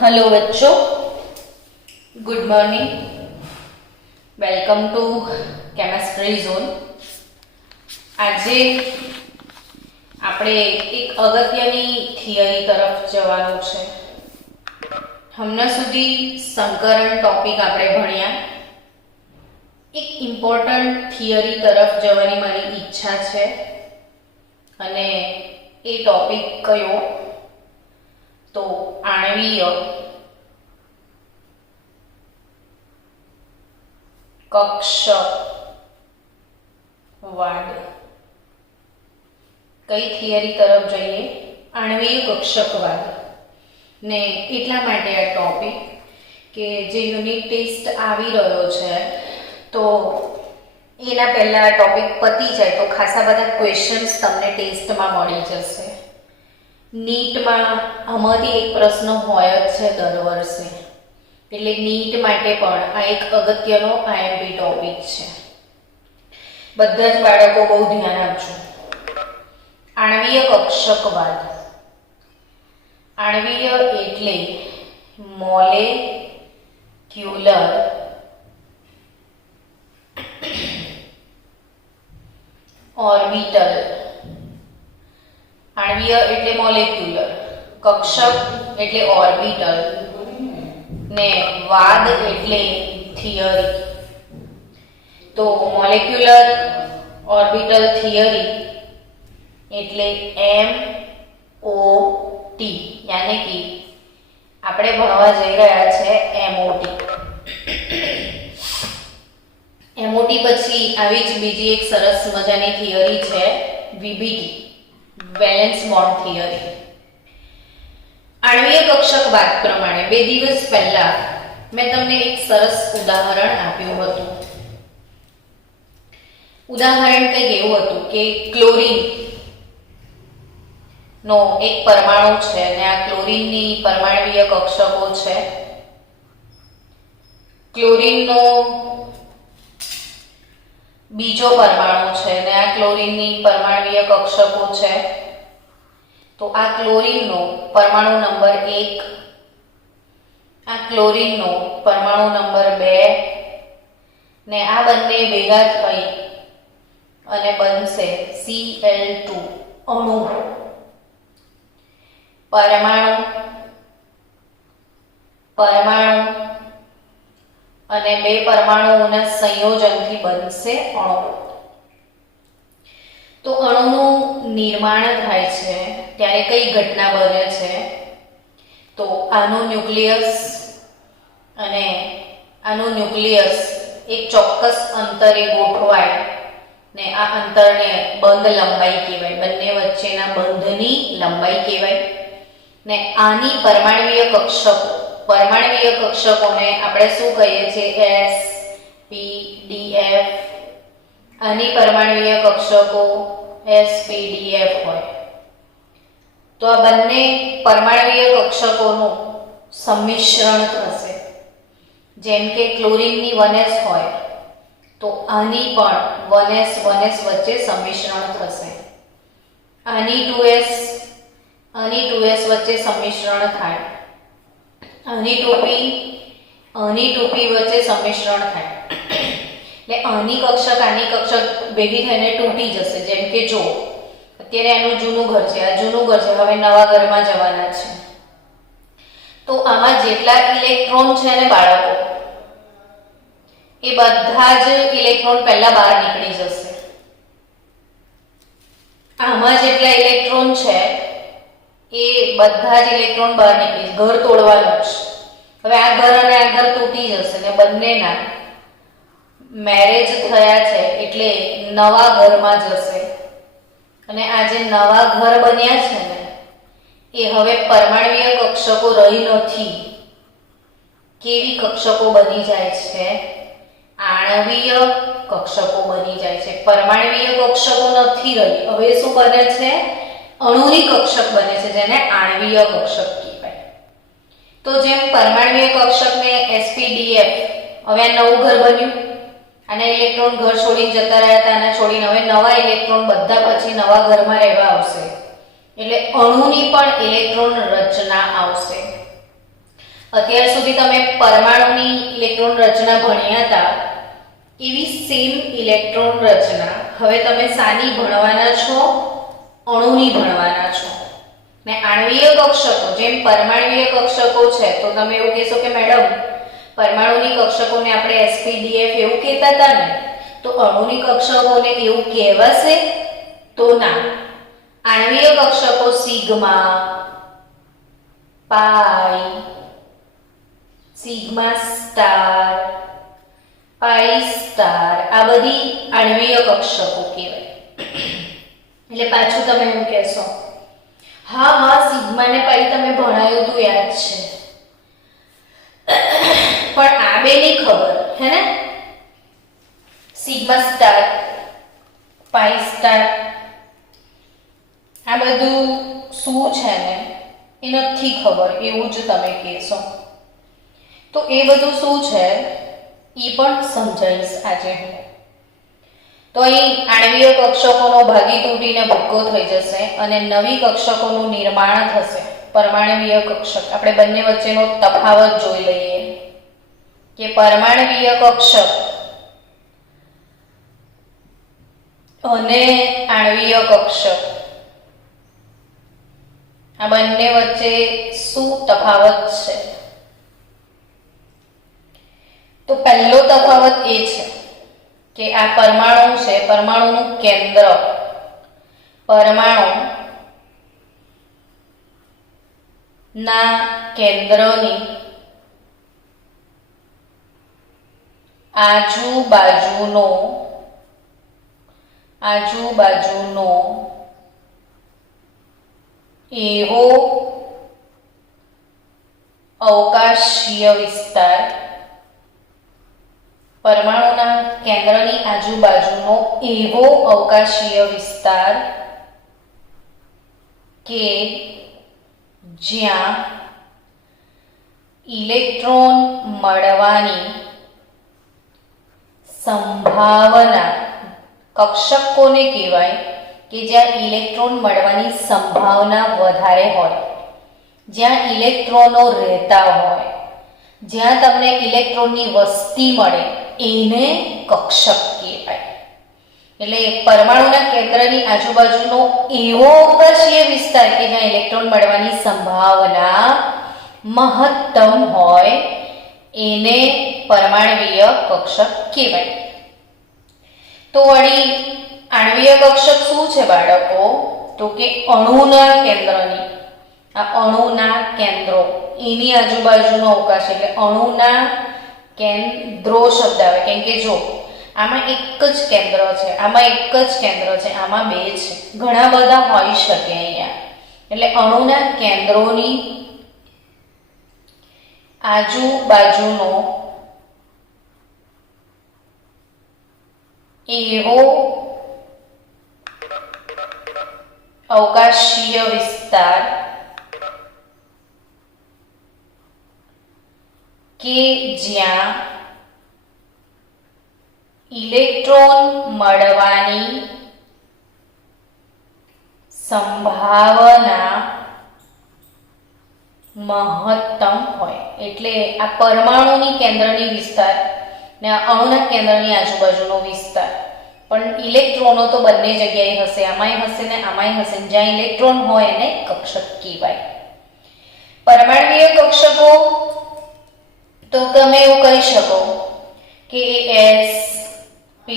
Hello बच्चों, good morning. Welcome to chemistry zone. આજે આપણે એક અગત્યની થિયરી તરફ જવાનું છે। હમણાં સુધી સંકરણ ટોપિક આપણે ભણ્યા। એક ઇમ્પોર્ટન્ટ થિયરી તરફ જવાની મારી ઈચ્છા છે અને એ ટોપિક કયો તો આણ્વીય કક્ષકવાદ। કઈ થિયરી તરફ જઈએ? આણ્વીય કક્ષકવાદ। ને એટલા માટે આ ટોપિક કે જે યુનિટ ટેસ્ટ આવી રહ્યો છે તો એના પહેલા આ ટોપિક પતી જાય તો ખાસા બધા ક્વેશ્ચન્સ તમને ટેસ્ટમાં મળી જશે। નીટમાં આમાંથી એક પ્રશ્ન હોય જ છે દર વર્ષે, એટલે નીટ માટે પણ આ એક અગત્યનો આઈએમપી ટોપિક છે। બધા જ બાળકો બહુ ધ્યાન આપજો। આણ્વીય કક્ષકવાદ। આણ્વીય એટલે મોલેક્યુલર ઓર્બિટલ। આણ્વીય એટલે મોલેક્યુલર, કક્ષક એટલે ઓર્બિટલ ને વાદ એટલે થિયરી। તો મોલેક્યુલર ઓર્બિટલ થિયરી એટલે MOT, યાની કે આપણે ભણવા જઈ રહ્યા છે MOT। MOT પછી આવી જ બીજી એક સરસ મજાની થિયરી છે VBT, વેલેન્સ બોન્ડ થિયરી। આણ્વીય કક્ષકવાદ પ્રમાણે 2 દિવસ પહેલા મેં તમને એક સરસ ઉદાહરણ આપ્યું હતું। ઉદાહરણ કંઈક એવું હતું કે ક્લોરીન નો એક પરમાણુ છે અને આ ક્લોરીનની પરમાણ્વીય કક્ષકો છે। ક્લોરીનનો બીજો પરમાણુ છે અને આ ક્લોરીનની પરમાણ્વીય કક્ષકો છે। તો આ ક્લોરીનનો પરમાણુ નંબર 1, આ ક્લોરીનનો પરમાણુ નંબર 2 ને આ બંને ભેગા થઈ અને બનશે Cl2 અણુ। પરમાણુ પરમાણુ અને 2 પરમાણુઓના સંયોજનથી બનશે અણુ। તો અણુનું નિર્માણ થાય છે ત્યારે કઈ ઘટના બને છે? તો આનું ન્યુક્લિયસ અને આનું ન્યુક્લિયસ એક ચોક્કસ અંતરે ગોઠવાય ને આ અંતરને બંધ લંબાઈ કહેવાય, બંને વચ્ચેના બંધની લંબાઈ કહેવાય। ને આની પરમાણ્વીય કક્ષકોને આપણે શું કહીએ છીએ? S P D F। આની પરમાણ્વીય કક્ષકો S P D F હોય તો આ બંને પરમાણ્વીય કક્ષકોનું સંમિશ્રણ થશે। જેમ કે ક્લોરીનની 1s હોય તો આની પણ 1s વચ્ચે સંમિશ્રણ થશે। આની 2s વચ્ચે સંમિશ્રણ થાય, આની 2p વચ્ચે સંમિશ્રણ થાય, એટલે આની કક્ષક ભેગી થઈને તૂટી જશે। જેમ કે જો અત્યારે આનું જૂનું ઘર છે, આ જૂનું ઘર છે, હવે નવા ઘરમાં જવાના છે તો આમાં જેટલા ઇલેક્ટ્રોન છે ને બાળકો, એ બધા જ ઇલેક્ટ્રોન પહેલા બહાર નીકળી જશે। આમાં જેટલા ઇલેક્ટ્રોન છે એ બધા જ ઇલેક્ટ્રોન બહાર નીકળી, ઘર તોડવાનું છે। હવે આ ઘર અને આ ઘર તૂટી જશે ને બંનેના મેરેજ થયા છે એટલે નવા ઘરમાં જશે અને આ જે નવા ઘર બન્યા છે ને એ હવે પરમાણ્વીય કક્ષકો રહી નથી। કેવી કક્ષકો બની જાય છે? આણ્વીય કક્ષકો બની જાય છે। પરમાણ્વીય કક્ષકો નથી રહી, હવે શું બને છે? અણુની કક્ષક બને છે, જેને આણ્વીય કક્ષક કહેવાય। તો જેમ પરમાણ્વીય કક્ષકને sp_df, હવે આ નવું ઘર બન્યું, આના ઇલેક્ટ્રોન ઘર છોડીને જતા રહ્યા હતા, આના છોડીને હવે નવા ઇલેક્ટ્રોન બધા પછી નવા ઘરમાં રહેવા આવશે। એટલે અણુની પણ ઇલેક્ટ્રોન રચના આવશે। અત્યાર સુધી તમે પરમાણુની ઇલેક્ટ્રોન રચના ભણ્યા હતા, એવી સેમ ઇલેક્ટ્રોન રચના હવે તમે શાની ભણવાના છો? અણુની ભણવાના છો. ને આણ્વીય કક્ષકો, જેમ પરમાણ્વીય કક્ષકો છે તો તમે એવું કહેશો કે મેડમ પરમાણુની કક્ષકોને આપણે sp_df એવું કહેતા હતા ને, તો અણુની કક્ષકોને એવું કહેવાશે? તો ના. આણ્વીય કક્ષકો સિગ્મા, પાઈ, સિગ્મા સ્ટાર, પાઈ સ્ટાર, આ બધી આણ્વીય કક્ષકો કહેવાય. એટલે પાછું તમે એવું કહેશો, હા સિગ્મા ને પાઈ તમે ભણાયું તું, યાદ છે, પણ આ બે ની ખબર હે ને? સિગ્મા સ્ટાર, પાઈ સ્ટાર, આ બધું શું છે ને એ નથી ખબર, એવું જ તમે કહેશો. તો એ બધું શું છે એ પણ સમજાવીશ આજે હું. તો અહીં આણ્વીય કક્ષકોનો ભાગી તૂટીને ભૂક્કો થઈ જશે અને નવી કક્ષકોનું નિર્માણ થશે. પરમાણ્વીય કક્ષક, આપણે બંને વચ્ચેનો તફાવત જોઈ લઈએ કે પરમાણ્વીય કક્ષક અને આણ્વીય કક્ષક, આ બંને વચ્ચે શું તફાવત છે? તો પહેલો તફાવત એ છે કે આ પરમાણુ છે, પરમાણુનું કેન્દ્ર, પરમાણુ ના કેન્દ્રની આજુબાજુનો એવો અવકાશીય વિસ્તાર, પરમાણુના કેન્દ્રની આજુબાજુનો એવો અવકાશીય વિસ્તાર કે જ્યાં ઇલેક્ટ્રોન મળવાની સંભાવના, કક્ષક કોને કહેવાય કે જ્યાં ઇલેક્ટ્રોન મળવાની સંભાવના વધારે હોય, જ્યાં ઇલેક્ટ્રોનો રહેતા હોય, જ્યાં તમને ઇલેક્ટ્રોનની વસ્તી મળે, એને કક્ષક કહેવાય. એટલે પરમાણુના કેન્દ્રની આજુબાજુનો એવો અવકાશીય વિસ્તાર કે જ્યાં ઇલેક્ટ્રોન મળવાની સંભાવના મહત્તમ હોય, એને પરમાણ્વીય કક્ષક કહેવાય. તો વળી આણ્વીય કક્ષક શું છે બાળકો? તો કે અણુના કેન્દ્રની, આ અણુના કેન્દ્રો, એની આજુબાજુનો અવકાશ, એટલે અણુના કેન્દ્રો શબ્દ આવે. કેમ કે જો આમાં એક જ કેન્દ્ર છે, આમાં એક જ કેન્દ્ર છે, આમાં બે છે, ઘણા બધા હોઈ શકે અહીંયા. એટલે અણુના કેન્દ્રોની આજુબાજુનો એવો અવકાશીય વિસ્તાર કે જ્યાં ઇલેક્ટ્રોન મળવાની સંભાવના મહત્તમ હોય. એટલે આ પરમાણુની કેન્દ્રની વિસ્તાર ને આ અણુના કેન્દ્રની આજુબાજુનો વિસ્તાર, પણ ઇલેક્ટ્રોનો તો બંને જગ્યાએ હશે, આમાંય હશે ને આમાંય હશે. જ્યાં ઇલેક્ટ્રોન હોય એને કક્ષક કહેવાય. પરમાણ્વીય કક્ષકો તો તમે એવું કહી શકો કે S, P,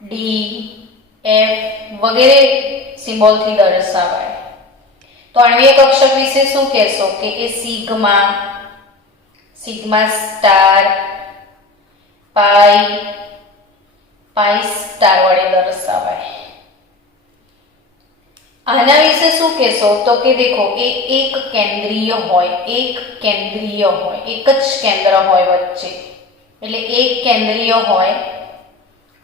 D, F વગેરે સિમ્બોલથી દર્શાવાય. તો આણ્વીય કક્ષક વિશે શું કહેશો કે એ સિગ્મા, સિગ્મા સ્ટાર, પાઈ, પાઈ સ્ટાર વડે દર્શાવાય. આના વિશે શું કહેશો? તો કે દેખો એ એક કેન્દ્રીય હોય, એક કેન્દ્રીય હોય, એક જ કેન્દ્ર હોય વચ્ચે, એટલે એક કેન્દ્રીય હોય,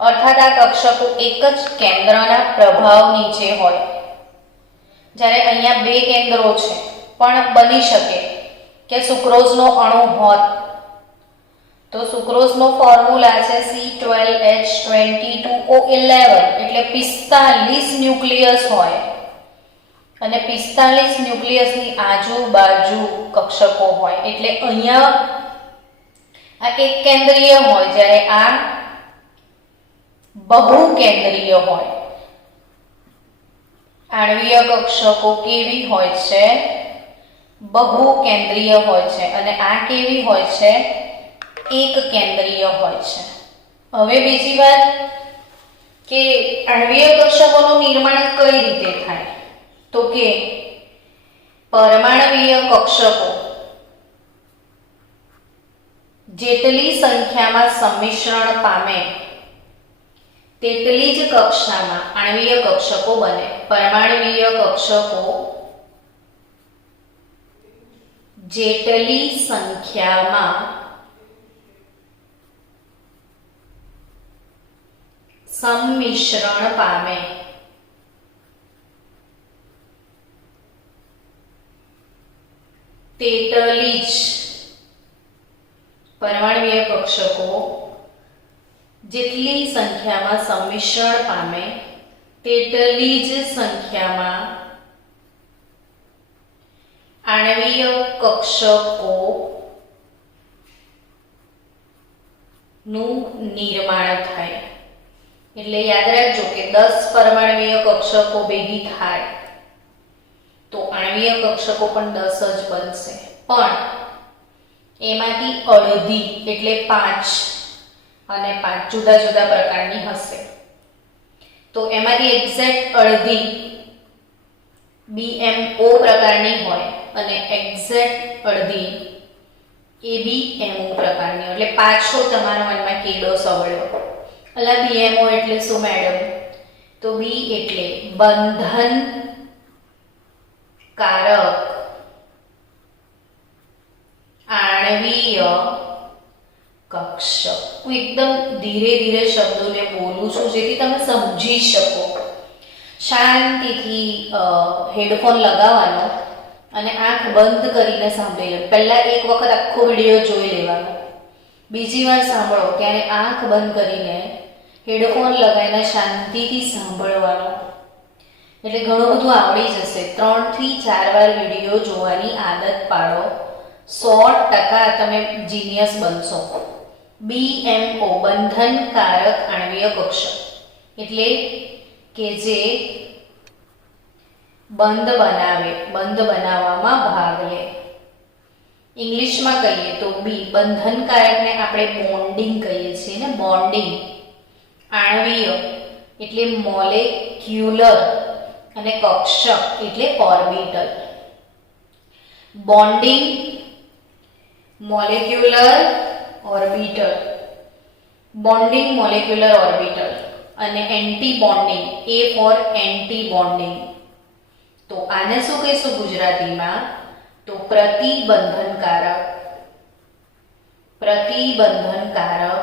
અર્થાત આ કક્ષકો એક જ કેન્દ્રના પ્રભાવ નીચે હોય. જ્યારે અહીંયા બે કેન્દ્રો છે, પણ બની શકે કે સુક્રોઝનો અણુ હોત તો સુક્રોઝનો ફોર્મ્યુલા છે C12H22O11, એટલે 45 ન્યુક્લિયસ હોય અને 45 ન્યુક્લિયસની આજુબાજુ કક્ષકો હોય. એટલે અહીંયા આ એક કેન્દ્રીય હોય, જ્યારે આ બહુ કેન્દ્રીય હોય. આણ્વીય કક્ષકો કેવી હોય છે? બહુ કેન્દ્રીય હોય છે. અને આ કેવી હોય છે? એક કેન્દ્રીય હોય છે. હવે બીજી વાત કે આણ્વીય કક્ષકોનું નિર્માણ કઈ રીતે થાય? તો કે પરમાણ્વીય કક્ષકો જેટલી સંખ્યામાં સંમિશ્રણ પામે તેટલી જ કક્ષામાં આણ્વીય કક્ષકો બને. પરમાણ્વીય કક્ષકો જેટલી સંખ્યામાં સંમિશ્રણ પામે તેટલી જ પરમાણ્વીય કક્ષકો જેટલી સંખ્યામાં સંમિશ્રણ પામે તેટલી જ સંખ્યામાં આણ્વીય કક્ષકો નું નિર્માણ થાય. એટલે યાદ રાખજો કે 10 પરમાણ્વીય કક્ષકો ભેગી થાય તો આણ્વીય કક્ષકો પણ 10 જ બનશે. પણ એમાંથી અડધી એટલે 5 અને 5 જુદા જુદા પ્રકારની હશે. તો એમાંથી એક્ઝેક્ટ અડધી BMO પ્રકારની હોય અને એક્ઝેક્ટ અડધી ABMO પ્રકારની. એટલે પાછો તમારા મનમાં કેડો સવળ્યો, અલા BMO એટલે શું મેડમ? તો B એટલે બંધનકારક આણ્વીય કક્ષક. હું એકદમ ધીરે ધીરે શબ્દોને બોલું છું જેથી તમે સમજી શકો. શાંતિથી હેડફોન લગાવવાનો અને આંખ બંધ કરીને સાંભળી લો. પહેલા એક વખત આખો વિડીયો જોઈ લેવાનો, બીજી વાર સાંભળો ત્યારે આંખ બંધ કરીને હેડફોન લગાવીને શાંતિથી સાંભળવાનો. એટલે ઘણું બધું આવડી જશે. 3 થી 4 વાર વિડીયો જોવાની આદત પાડો, 100% તમે જીનિયસ બનશો. BMO બંધનકારક આણ્વીય કક્ષક એટલે કે જે બંધ બનાવે, બંધ બનાવવામાં ભાગ લે. ઇંગ્લિશમાં કહીએ તો B બંધનકારકને આપણે બોન્ડિંગ કહીએ છીએ ને, બોન્ડિંગ. આણ્વીય એટલે મોલેક્યુલર અને કક્ષક એટલે orbital. Bonding, molecular, orbital. Bonding, molecular, orbital. અને anti bonding, A for anti bonding. તો આને શું કહીશું ગુજરાતીમાં? તો પ્રતિબંધનકારક. પ્રતિબંધનકારક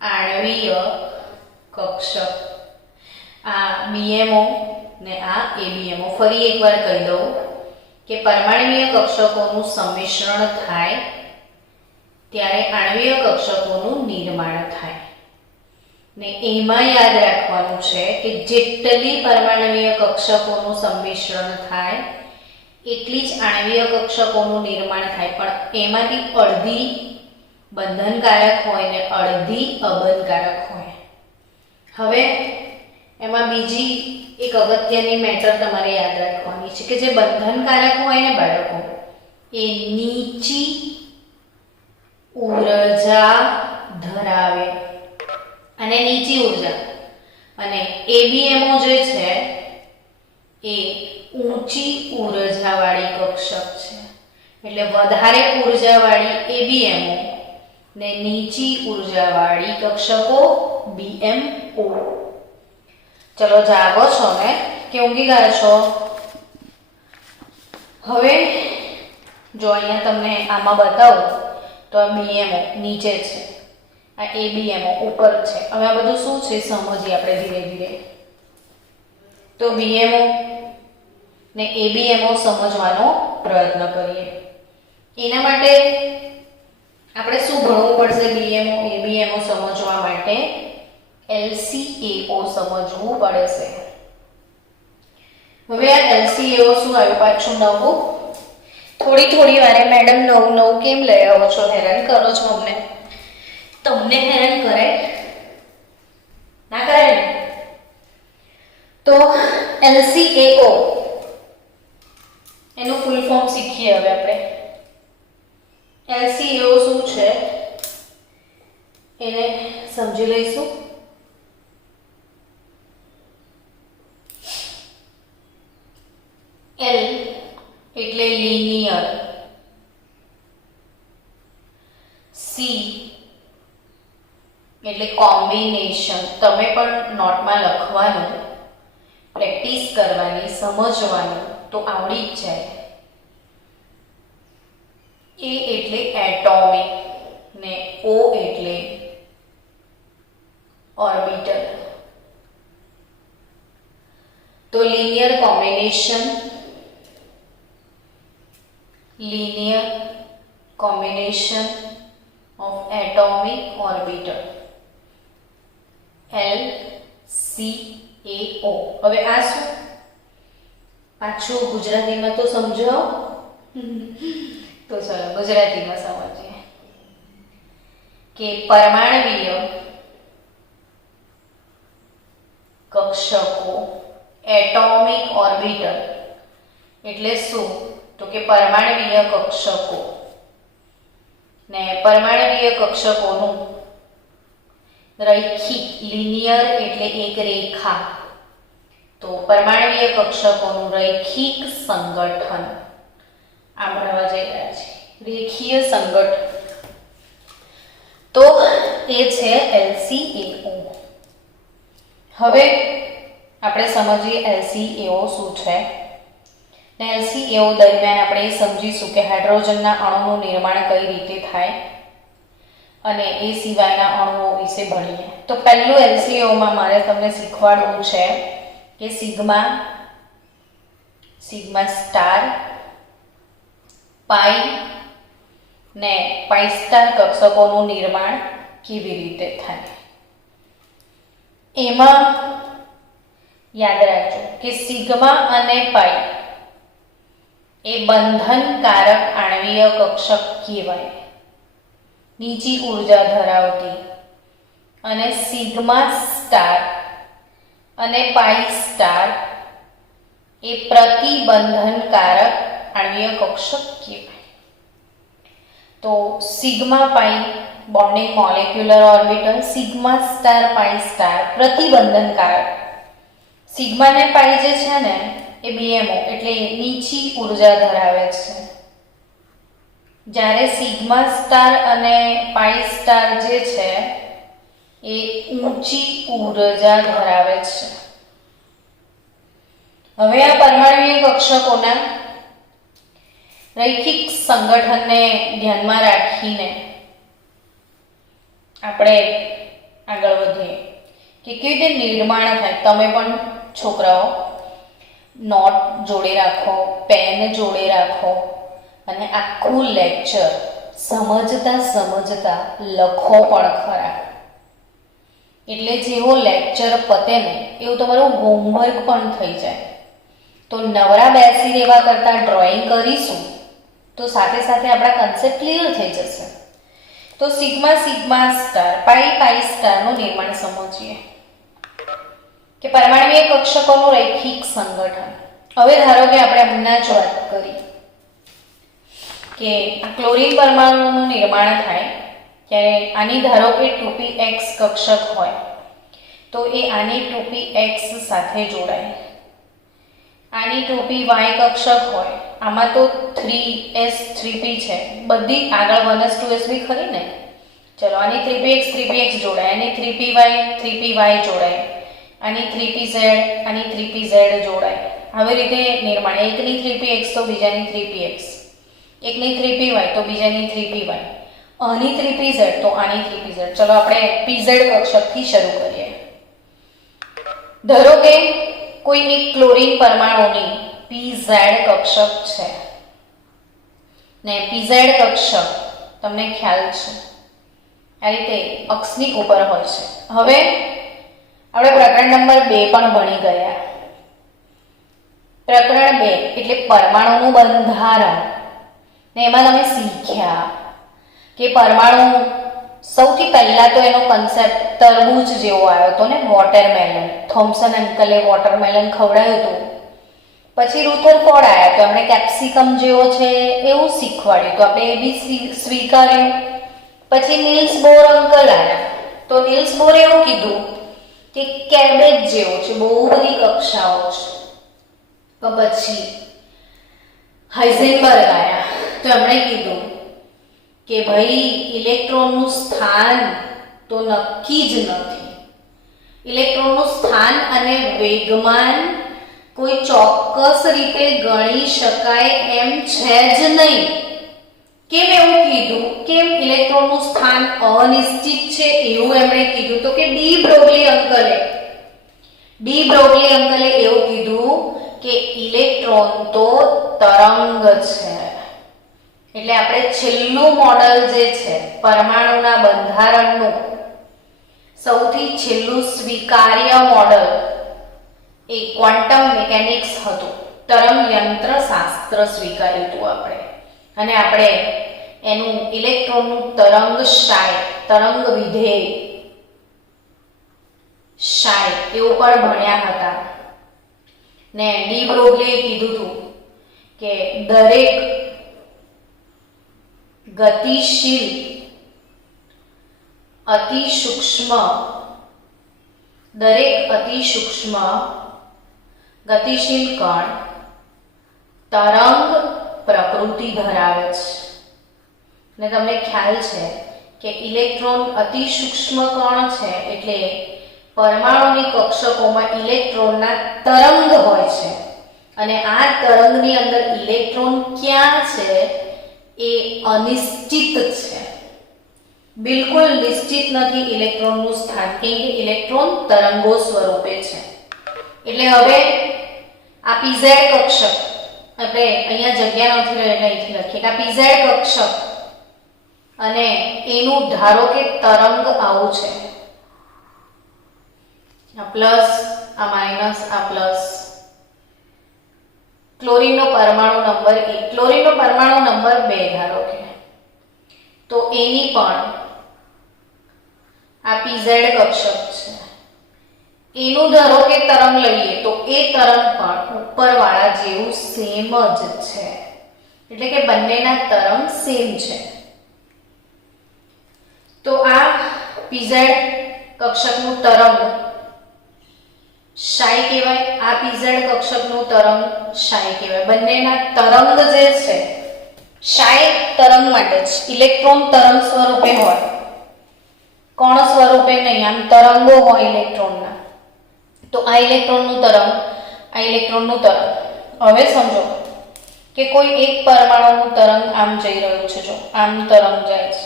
આણ્વીય કક્ષક. આ BMO ને આ ABMO. ફરી એકવાર કહી દઉં કે પરમાણ્વીય કક્ષકોનું સંમિશ્રણ થાય ત્યારે આણ્વીય કક્ષકોનું નિર્માણ થાય. ને એમાં યાદ રાખવાનું છે કે જેટલી પરમાણ્વીય કક્ષકોનું સંમિશ્રણ થાય એટલી જ આણ્વીય કક્ષકોનું નિર્માણ થાય. પણ એમાંથી અડધી બંધનકારક હોય ને અડધી અબંધકારક હોય. હવે એમાં બીજી એક અગત્યની મેટર તમારે યાદ રાખવાની છે કે જે બંધનકારક હોય ને બાળકો, એ નીચી ઉર્જા ધરાવે. અને નીચી ઉર્જા. અને ABMO જે છે એ ઊંચી ઉર્જાવાળી કક્ષક છે. એટલે વધારે ઉર્જાવાળી ABMO ને નીચી ઉર્જાવાળી કક્ષકો BMO. ચલો જાગો છો ને કે ઊંઘી ગયા છો? હવે જો અહીંયા તમને આમાં બતાવું તો આ BMO નીચે છે, આ ABMO ઉપર છે. હવે આ બધું શું છે સમજીએ આપણે ધીરે ધીરે. તો BMO ને ABMO સમજવાનો પ્રયત્ન કરીએ. એના માટે આપણે શું ભણવું પડશે? BMO ABMO સમજવા માટે LCAO સમજવું પડશે. હવે આ LCAO શું આવ્યું પાછું નવું? થોડી વારે મેડમ નવું કેમ લઈ આવો છો? હેરાન કરો છો અમને. તમને હેરાન કરે ના કરે ને? તો LCAO એનું ફૂલ ફોર્મ શીખીએ હવે આપણે. LCAO શું છે એને સમજી લઈશું. L એટલે લિનિયર, C એટલે કોમ્બિનેશન. તમે પણ નોટમાં લખવાનું, પ્રેક્ટિસ કરવાની, સમજવાનું તો આવડી જ જાય. A એટલે એટોમિક ને O એટલે ઓર્બિટલ. તો linear combination, of atomic orbital, LCAO. હવે આ શું પાછું ગુજરાતીમાં તો સમજો. તો ચલો ગુજરાતીમાં સમજીએ કે પરમાણવીય કક્ષકો, એટોમિક ઓર્બિટલ એટલે શું? તો કે પરમાણવીય કક્ષકો ને પરમાણવીય કક્ષકોનું રૈખિક, લિનિયર એટલે એક રેખા. તો પરમાણવીય કક્ષકોનું રૈખિક સંગઠન આ ભણવા જઈ રહ્યા છે. રેખીય સંગઠન તો એ છે LCAO. હવે આપણે સમજીએ LCAO શું છે. ને LCAO દરમિયાન આપણે એ સમજીશું કે હાઇડ્રોજનના અણુનું નિર્માણ કઈ રીતે થાય અને એ સિવાયના અણુઓ વિશે ભણીએ. તો પહેલું LCAOમાં મારે તમને શીખવાડવું છે કે સિગ્મા સ્ટાર, પાઈ ને પાઈ સ્ટાર કક્ષકોનું નિર્માણ કેવી રીતે થાય. એમાં યાદ રાખજો કે સિગ્મા અને પાઈ એ બંધનકારક આણ્વીય કક્ષક કહેવાય, નીચી ઉર્જા ધરાવતી. અને સિગ્મા સ્ટાર અને પાઈ સ્ટાર એ પ્રતિબંધનકારક આણ્વીય કક્ષક કહેવાય. તો sigma pi bonding molecular orbital, sigma star pi star પ્રતિબંધનકારક. સિગ્મા ને પાઈ જે છે ને એ BMO એટલે નીચી ઉર્જા ધરાવે છે, જ્યારે સિગ્મા સ્ટાર અને પાઈ સ્ટાર જે છે એ ઊંચી ઉર્જા ધરાવે છે. હવે આ પરમાણવીય કક્ષકોના રૈખિક સંગઠનને ધ્યાનમાં રાખીને આપણે આગળ વધીએ કે કેવી રીતે નિર્માણ થાય. તમે પણ છોકરાઓ નોટ જોડે રાખો, પેન જોડે રાખો અને આખું લેક્ચર સમજતા લખો પણ ખરા. એટલે જેવો લેક્ચર પતે ને એવું તમારું હોમવર્ક પણ થઈ જાય. તો નવરા બેસી રહેવા કરતાં ડ્રોઈંગ કરીશું તો સાથે સાથે આપણા કન્સેપ્ટ ક્લિયર થઈ જશે. તો સિગ્મા સ્ટાર, પાઈ સ્ટારનું નિર્માણ સમજીએ કે પરમાણવીય કક્ષકોનું રૈખિક સંગઠન. હવે ધારો કે આપણે હમણાં જ વાત કરી કે આ ક્લોરીન પરમાણુનું નિર્માણ થાય ત્યારે આની ધારો કે 2px કક્ષક હોય તો એ આની 2px સાથે જોડાય. આની 2py કક્ષક હોય, આમાં તો 3s 3p છે, બધી આગળ 1s 2s બી ખરી ને. ચલો આની 3px જોડાય, આની 3py જોડાય, આની 3pz આની 3pz જોડાય. આવી રીતે નિર્માણ, એકની 3px તો બીજાની 3px, એકની 3py તો બીજાની 3py, આની 3pz તો આની 3pz. ચલો આપણે pz કક્ષકથી શરૂ કરીએ. ધારો કે કોઈ એક ક્લોરીન પરમાણુની pz કક્ષક છે ને pz કક્ષક તમને ખ્યાલ છે આ રીતે અક્ષની ઉપર હોય છે. હવે આપણે પ્રકરણ નંબર 2 પણ ભણી ગયા પ્રકરણ 2 એટલે પરમાણુનું બંધારણ. ને એમાં તમે શીખ્યા કે પરમાણુ સૌથી પહેલા તો એનો કન્સેપ્ટ તરબૂચ જેવો આવ્યો હતો ને, વોટરમેલન. થોમ્સન અંકલે વોટરમેલન ખવડાવ્યું હતું. પછી રુથરફોર્ડ આવ્યા તો એમણે કેપ્સિકમ જેવો છે એવું શીખવાડ્યું, તો આપણે એ બી સ્વીકાર્યું. પછી નીલ્સ બોર અંકલ આવ્યા તો નીલ્સ બોરે એવું કીધું કે કેબેજ જેવો છે, બહુ બધી કક્ષાઓ છે. તો પછી હાઇઝનબર્ગ આવ્યા તો એમણે કીધું કે ભાઈ ઇલેક્ટ્રોનનું સ્થાન તો નક્કી જ નથી. ઇલેક્ટ્રોનનું સ્થાન અને વેગમાન કોઈ ચોક્કસ રીતે ગણી શકાય એમ છે જ નહીં. કેમ એવું કીધું? કેમ ઇલેક્ટ્રોનનું સ્થાન અનિશ્ચિત છે એવું એમણે કીધું? તો કે ડી બ્રોગલી અંકલે એવું કીધું કે ઇલેક્ટ્રોન તો તરંગ છે. એટલે આપણે છેલ્લું મોડલ જે છે પરમાણુના બંધારણનું સૌથી છેલ્લું સ્વીકાર્ય મોડલ એ ક્વોન્ટમ મિકેનિક્સ હતું. તરંગ યંત્રશાસ્ત્ર સ્વીકાર્યું હતું આપણે. અને આપણે એનું ઇલેક્ટ્રોનનું તરંગ વિધેય એવું પણ ભણ્યા હતા. ને ડી બ્રોગલીએ કીધું હતું કે દરેક ગતિશીલ અતિ સૂક્ષ્મ ગતિશીલ કણ તરંગ પ્રકૃતિ ધરાવે છે. ને તમને ખ્યાલ છે કે ઇલેક્ટ્રોન અતિ સૂક્ષ્મ કણ છે એટલે પરમાણુની કક્ષકોમાં ઇલેક્ટ્રોનના તરંગ હોય છે. અને આ તરંગની અંદર ઇલેક્ટ્રોન ક્યાં છે એ અનિશ્ચિત છે. બિલકુલ નિશ્ચિત નથી ઇલેક્ટ્રોનનું સ્થાન, કેમ કે ઇલેક્ટ્રોન તરંગો સ્વરૂપે છે. એટલે હવે આ પીઝેડ કક્ષક, આપણે અહીંયા જગ્યા નથી રહી એટલે અહીંથી લખીએ કે આ પીઝેડ કક્ષક અને એનું ધારો કે તરંગ આવું છે, આ પ્લસ, આ માઇનસ, આ પ્લસ. ક્લોરીનનો પરમાણુ નંબર 1, ક્લોરીનનો પરમાણુ નંબર 2 ધારો કે, તો એની પણ આ પીઝેડ કક્ષક છે. એનું ધારો કે તરંગ લઈએ તો એ તરંગ પણ ઉપરવાળા જેવું સેમ જ છે. એટલે કે બંનેના તરંગ સેમ છે. તો આ પીઝેડ કક્ષકનું તરંગ શાઈ કહેવાય, આ પીઝેડ કક્ષકનું તરંગ શાઈ કહેવાય. બંનેના તરંગ જે છે શાઈ તરંગ માટે જ, ઇલેક્ટ્રોન તરંગ સ્વરૂપે હોય, કણ સ્વરૂપે નહીં. આમ તરંગો હોય ઇલેક્ટ્રોનના. તો આ ઇલેક્ટ્રોનનું તરંગ, આ ઇલેક્ટ્રોનનું તરંગ. હવે સમજો કે કોઈ એક પરમાણુનું તરંગ આમ જઈ રહ્યું છે, જો આમ તરંગ જાય છે,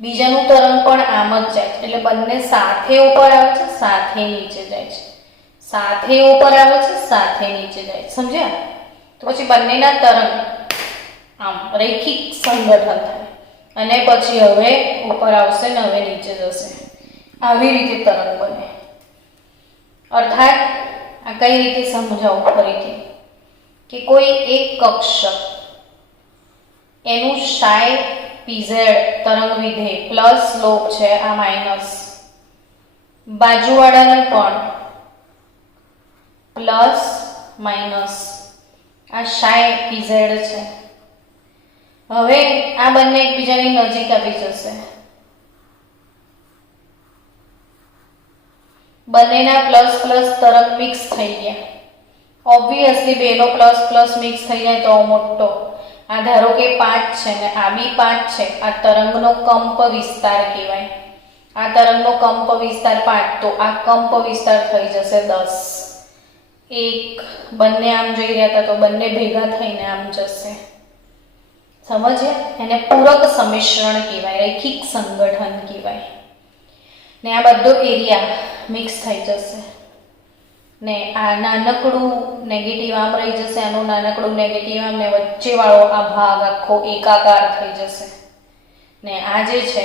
બીજાનું તરંગ પણ આમ જ જાય છે. એટલે બંને સાથે ઉપર આવે છે, સાથે નીચે જાય છે, સાથે ઉપર આવે છે, સાથે નીચે જાય છે. સમજ્યા? તો પછી બંનેના તરંગ આમ રૈખિક સંગઠન થાય અને પછી હવે ઉપર આવશે ને હવે નીચે જશે. આવી રીતે તરંગ બને. અર્થાત આ કઈ રીતે સમજાવું ફરીથી કે કોઈ એક કક્ષક એનું શાઈ પીઝેડ તરંગ વિધેય પ્લસ સ્લોપ છે, આ માઇનસ, બાજુવાળાને પણ પ્લસ માઇનસ, આ શાઈ પીઝેડ છે. હવે આ બંને એકબીજાની નજીક આવી જશે. બંનેના પ્લસ પ્લસ તરંગ મિક્સ થઈ ગયા. ઓબ્વિયસલી બેનો પ્લસ પ્લસ મિક્સ થઈ જાય તો મોટો, આ ધારો કે 5 છે ને આ બી 5 છે, આ તરંગનો કંપ વિસ્તાર કહેવાય. આ તરંગનો કંપ વિસ્તાર 5, તો આ કંપ વિસ્તાર થઈ જશે 10. એક બંને આમ જઈ રહ્યા હતા તો બંને ભેગા થઈને આમ જશે. સમજ્યા? એને પૂરક સમિશ્રણ કહેવાય, રૈખિક સંગઠન કહેવાય. ને આ બધો એરિયા મિક્સ થઈ જશે ને આ નાનકડું નેગેટિવ આમ રહી જશે, આનું નાનકડું નેગેટિવ આમ, ને વચ્ચેવાળો આ ભાગ આખો એકાકાર થઈ જશે. ને આ જે છે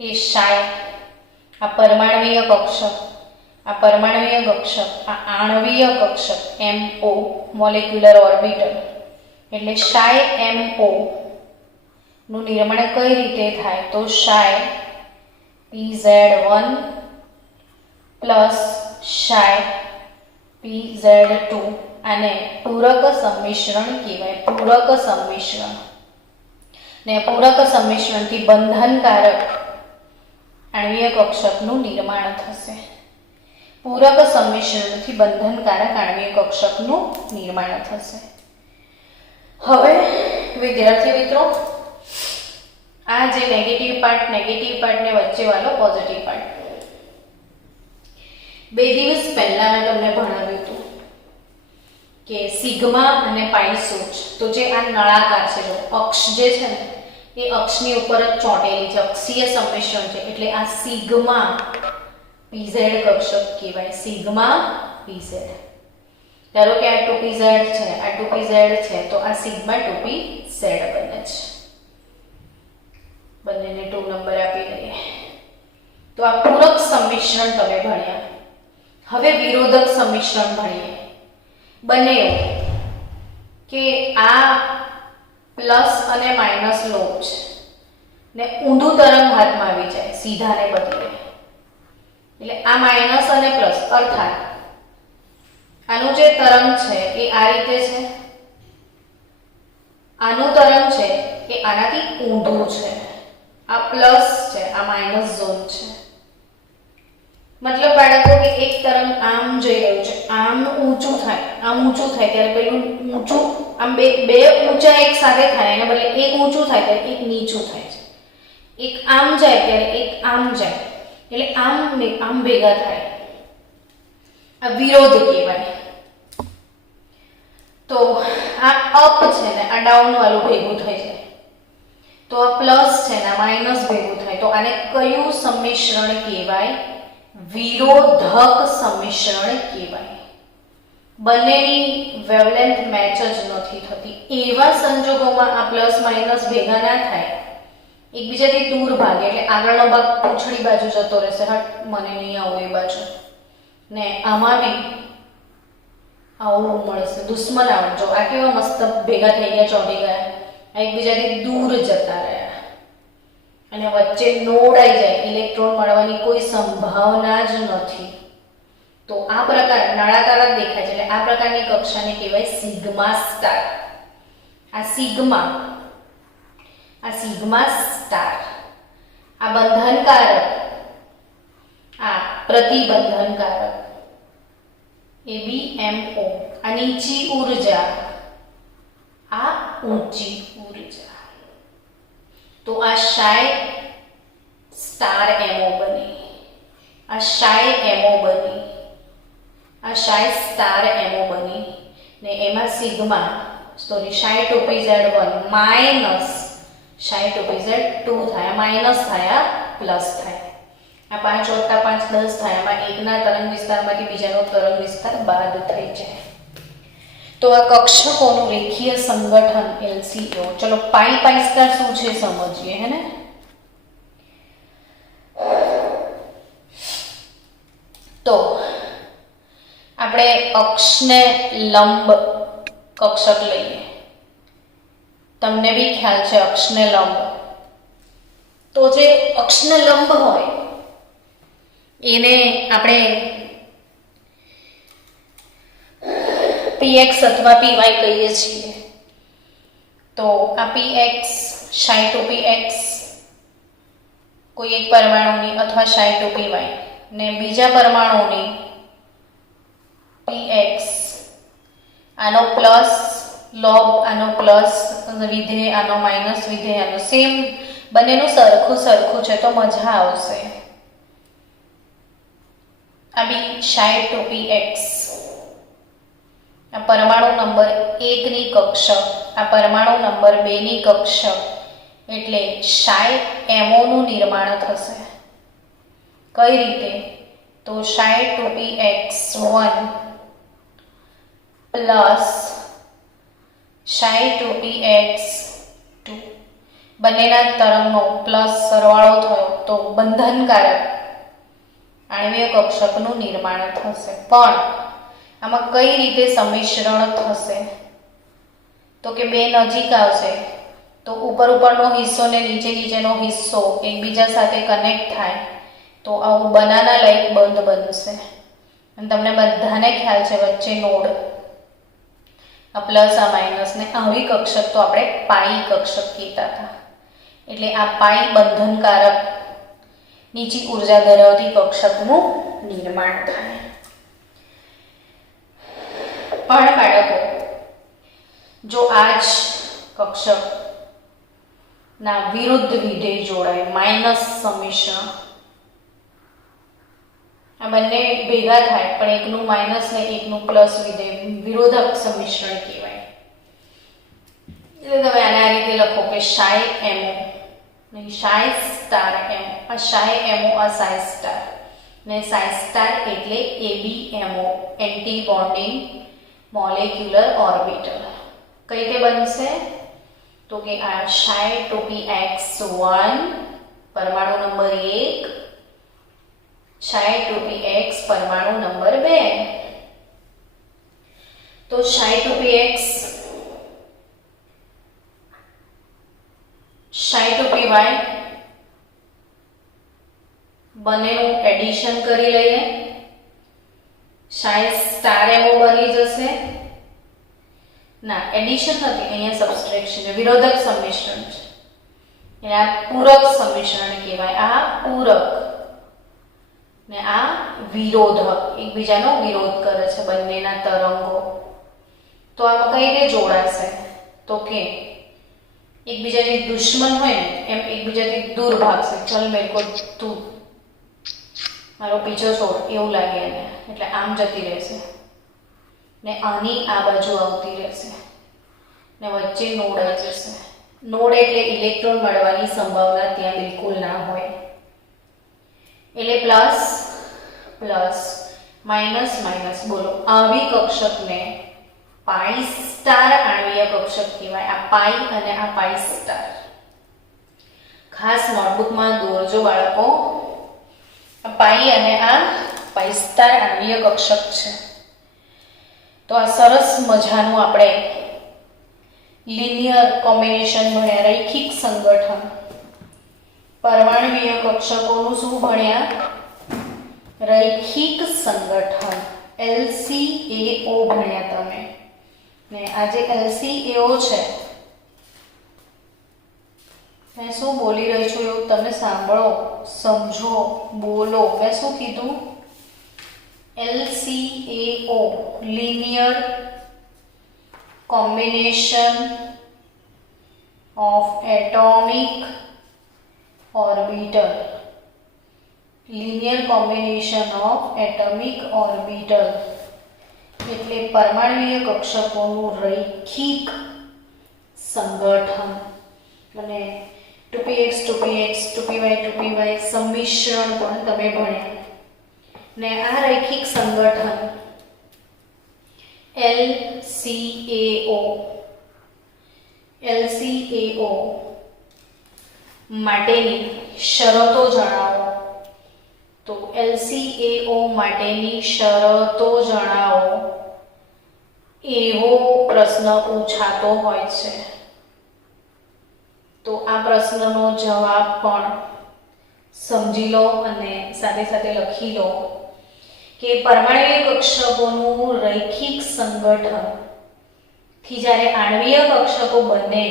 એ શાઈ, આ પરમાણવીય કક્ષક આ પરમાણુય કક્ષક, આ આણ્વીય કક્ષક MO મોલેક્યુલર ઓર્બિટલ એટલે psi MO નું નિર્માણ કઈ રીતે થાય? તો psi pz1 plus psi pz2 આને પૂરક સંમિશ્રણ કહેવાય. પૂરક સંમિશ્રણ ને પૂરક સંમિશ્રણથી બંધનકારક આણ્વીય કક્ષકનું નિર્માણ થશે. પૂરક સંમિશ્રણથી બંધનકારક આણ્વીય કક્ષકનું નિર્માણ થશે. હવે વિદ્યાર્થી મિત્રો, આ જે નેગેટિવ પાર્ટ ને વચ્ચે વાળો પોઝિટિવ પાર્ટ. 2 દિવસ પહેલા મેં તમને ભણાવ્યું હતું કે સિગ્મા અને પાઈ શું છે. તો જે આ નળાકાર છે, જો અક્ષ જે છે ને એ અક્ષની ઉપર જ ચોંટેલી છે, અક્ષીય સંમિશ્રણ છે, એટલે આ સિગ્મા pz કક્ષક કહેવાય. Sigma pz. ધારો કે આ 2pz છે, આ 2pz છે, તો આ સિગ્મા 2pz બને છે. બંનેને 2 નંબર આપી દઈએ. તો આ પૂરક સંમિશ્રણ તમે ભણ્યા. હવે વિરોધક સંમિશ્રણ ભણીએ. બને એવું કે આ પ્લસ અને માઇનસ લો છે ને ઊંધું તરંગ હાથમાં આવી જાય સીધાને બદલે. એટલે આ માઇનસ અને પ્લસ અર્થાત આનું જે તરંગ છે એ આ રીતે છે, આનું તરંગ છે એ આનાથી ઊંધું છે. આ પ્લસ છે, આ માઇનસ ઝોન છે. મતલબ બાળકો કે એક તરંગ આમ જઈ રહ્યું છે, આમ ઊંચું થાય, આમ ઊંચું થાય ત્યારે પેલું ઊંચું આમ બે ઊંચા એક સાથે થાય, એના બદલે એક ઊંચું થાય ત્યારે એક નીચું થાય છે. એક આમ જાય ત્યારે એક આમ જાય, એટલે આમ ને આમ ભેગા થાય. આ વિરોધ કહેવાય. તો આ અપ છે ને આ ડાઉન વાળું ભેગું થઈ જાય, તો આ પ્લસ છે ને આ માઇનસ ભેગું થાય. તો આને કયું સંમિશ્રણ કહેવાય? વિરોધક સંમિશ્રણ કહેવાય. બંનેની વેવલેન્થ મેચ જ નથી થતી. એવા સંજોગોમાં આ પ્લસ માઇનસ ભેગા ના થાય, એકબીજાથી દૂર ભાગે, એટલે આગળનો ભાગ પૂંછડી બાજુ જતો રહેશે, હટ મને નહીં આવું એ બાજુ, ને આમાં બી આવું મળશે, દુશ્મન આવજો. આ કેવા મસ્ત ભેગા થઈ ગયા, ચોંટી ગયા, આ એકબીજાથી દૂર જતા રહ્યા અને વચ્ચે નોડ આવી જાય, ઇલેક્ટ્રોન મળવાની કોઈ સંભાવના જ નથી. તો આ પ્રકાર નળાકાર જ દેખાય છે, એટલે આ પ્રકારની કક્ષાને કહેવાય સિગ્મા સ્ટાર. આ સિગ્મા સ્ટાર. આ બંધનકારક, આ પ્રતિબંધનકારક ABMO. આ નીચી ઊર્જા, આ ઊંચી ઊર્જા. તો આ psi સ્ટાર MO બની, આ psi MO બની, આ psi સ્ટાર MO બની ને એમાં sigma psi 2pz1 minus psi 2pz2 થાય, માઇનસ થાય, પ્લસ થાય. આ 5 + 5 10 થાય. આમાં એકના તરંગ વિસ્તારમાંથી બીજાનો તરંગ વિસ્તાર બાદ થઈ જાય. તો આ કક્ષકોનું રેખીય સંગઠન LCO. ચલો પાઈ પાઈ સ્ટાર શું છે સમજીએ, હે ને. તો આપણે અક્ષને લંબ કક્ષક લઈએ. તમને બી ખ્યાલ છે અક્ષને લંબ. તો જે અક્ષને લંબ હોય એને આપણે px અથવા py કહીએ છીએ. તો આ px psi 2px કોઈ એક પરમાણુની અથવા psi 2py ને બીજા પરમાણુની px, આનો પ્લસ લોબ, આનો પ્લસ વિધેય, આનો માઇનસ વિધેય, આનો સેમ, બંનેનું સરખું છે તો મજા આવશે. આ બી psi 2px. આ પરમાણુ નંબર 1 ની કક્ષક, આ પરમાણુ નંબર 2 ની કક્ષક, એટલે psi MO નું નિર્માણ થશે. કઈ રીતે? તો psi 2px1 plus psi 2px2 બંનેના તરંગનો પ્લસ સરવાળો થયો તો બંધનકારક આણ્વીય કક્ષકનું નિર્માણ થશે. પણ આમાં કઈ રીતે સંમિશ્રણ થશે? તો કે બે નજીક આવશે તો ઉપરનો હિસ્સો ને નીચેનો હિસ્સો એકબીજા સાથે કનેક્ટ થાય તો આવું બનાના લાઈક બંધ બનશે. અને તમને બધાને ખ્યાલ છે વચ્ચે નોડ, આ પ્લસ આ માઇનસ ને આવી કક્ષક તો આપણે પાઈ કક્ષક કહેતા હતા. એટલે આ પાઈ બંધનકારક નીચી ઉર્જા ધરાવતી કક્ષકનું નિર્માણ થાય. પણ બાળકો, જો આ જ કક્ષક ના વિરુદ્ધ વિધેય જોડાય, માઇનસ સંમિશ્રણ, આ બંને ભેગા થાય પણ એકનું માઇનસ ને એકનું પ્લસ વિધેય, વિરોધક સંમિશ્રણ કહેવાય. એટલે તમે આને આ રીતે લખો કે સાઈ એમઓ નહીં સાઈ સ્ટાર એમઓ, આ સાઈ એમઓ આ સાઈ સ્ટાર ને સાઈ સ્ટાર એટલે એબીએમઓ, એન્ટી બોન્ડિંગ મોલેક્યુલર ઓર્બિટલ. કઈ રીતે બનશે? તો કે આ સાઈ 2px1 પરમાણુ નંબર 1, સાઈ 2px પરમાણુ નંબર 2. તો સાઈ 2px સાઈ 2py બંનેનું એડિશન કરી લઈએ. સાઈ સ્ટાર એમઓ બની જશે. ના, એડિશન નથી, અહીંયા સબસ્ટ્રેક્શન છે, વિરોધક સંમિશ્રણ છે. એટલે આ પૂરક સંમિશ્રણ કહેવાય. આ પૂરક ને આ વિરોધક, એકબીજાનો વિરોધ કરે છે બંનેના તરંગો. તો આમાં કઈ રીતે જોડાશે? તો કે એકબીજાની દુશ્મન હોય ને એમ એકબીજાથી દૂર ભાગશે. ચલ મેરે કો તું, મારો પીછો છોડ, એવું લાગે એને, એટલે આમ જતી રહેશે ને આની આ બાજુ આવતી રહેશે ને વચ્ચે નોડ આવી જશે. નોડ એટલે ઇલેક્ટ્રોન મળવાની સંભાવના ત્યાં બિલકુલ ના હોય. એટલે પ્લસ પ્લસ માઇનસ માઇનસ. બોલો, આવી કક્ષકને પાઈ સ્ટાર આણ્વીય કક્ષક કહેવાય. આ પાઈ અને આ પાઈ સ્ટાર ખાસ નોટબુકમાં દોરજો બાળકો. આ પાઈ અને આ પાઈ સ્ટાર આણ્વીય કક્ષક છે. તો આ સરસ મજાનું આપણે લિનિયર કોમ્બિનેશન ભણ્યા, રૈખિક સંગઠન. પરમાણ્વીય કક્ષકોનું શું ભણ્યા? રૈખિક સંગઠન, LCAO ભણ્યા તમે. ને આ જે LCAO છે, મેં શું બોલી રહી છું એવું તમે સાંભળો, સમજો, બોલો. મેં શું કીધું? LCAO, linear combination of atomic orbital. linear combination of atomic orbital એટલે પરમાણ્વીય કક્ષકોનું રૈખિક સંગઠન. અને 2px 2px 2py 2py સંમિશ્રણ પણ તમે ભણ્યા. ને આ રૈખિક સંગઠન LCAO માટેની શરતો જણાવો. તો LCAO માટેની શરતો જણાવો એવો પ્રશ્ન પૂછાતો હોય છે. તો આ પ્રશ્નનો જવાબ પણ સમજી લો અને સાથે સાથે લખી લો કે પરમાણ્વીય કક્ષકોનું રૈખિક સંગઠન થી જ્યારે આણ્વીય કક્ષકો બને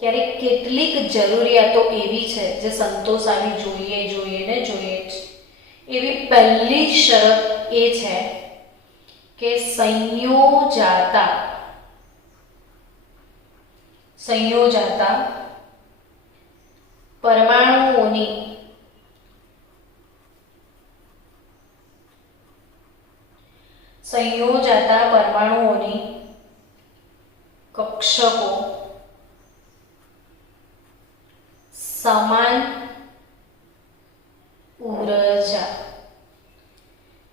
ત્યારે કેટલીક જરૂરિયાતો એવી છે જે સંતોષાવી જોઈએ જ. એવી પહેલી શરત એ છે કે સંયોજાતા પરમાણુઓની કક્ષકો સમાન ઉર્જા.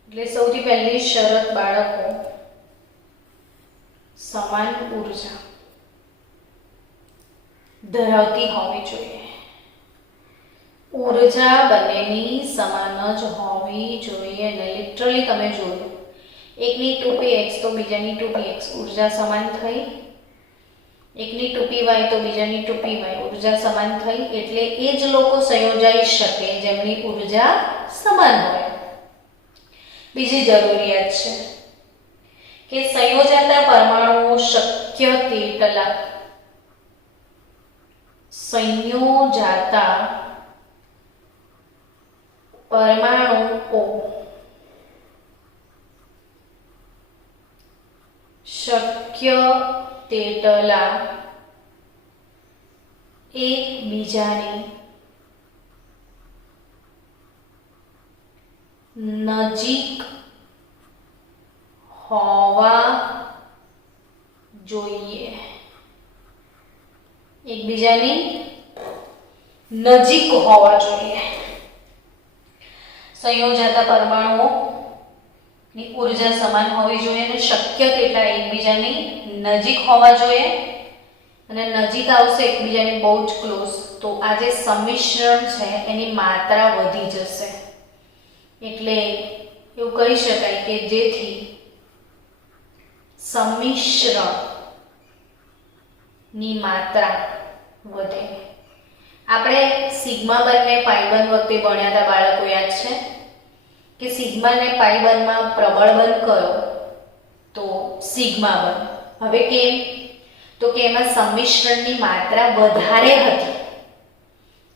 એટલે સૌથી પહેલી શરત બાળકો, સમાન ઉર્જા ધરાવતી હોવી જોઈએ. ઉર્જા બંનેની સમાન જ હોવી જોઈએ. ને લિટરલી તમે જોયું, એકની 2px તો બીજાની 2px, ઉર્જા સમાન થઈ. એકની 2py તો બીજાની 2py, ઉર્જા સમાન થઈ. એટલે એ જ લોકો સંયોજાઈ શકે જેમની ઉર્જા સમાન હોય. બીજી જરૂરિયાત છે કે સંયોજાતા પરમાણુઓ શક્ય તેટલા સંયોજાતા પરમાણુઓ શક્ય તેટલા એકબીજાની નજીક હોવા જોઈએ. એકબીજાની નજીક હોવા જોઈએ. સંયોજાતા પરમાણુઓની ઉર્જા સમાન હોવી જોઈએ અને શક્ય તેટલા એકબીજાની નજીક હોવા જોઈએ. અને નજીક આવશે એકબીજાની બહુ જ ક્લોઝ, તો આ જે સંમિશ્રણ છે એની માત્રા વધી જશે. એટલે એવું કહી શકાય કે જેથી સંમિશ્રણની માત્રા વધે. આપણે સિગ્મા બન ને પાઈ બન વખતે ભણ્યા હતા બાળકો, યાદ છે કે સિગ્મા ને પાઈ બનમાં પ્રબળ બન કયો? તો સિગ્મા બન. હવે કેમ? તો કે એમાં સંમિશ્રણની માત્રા વધારે હતી.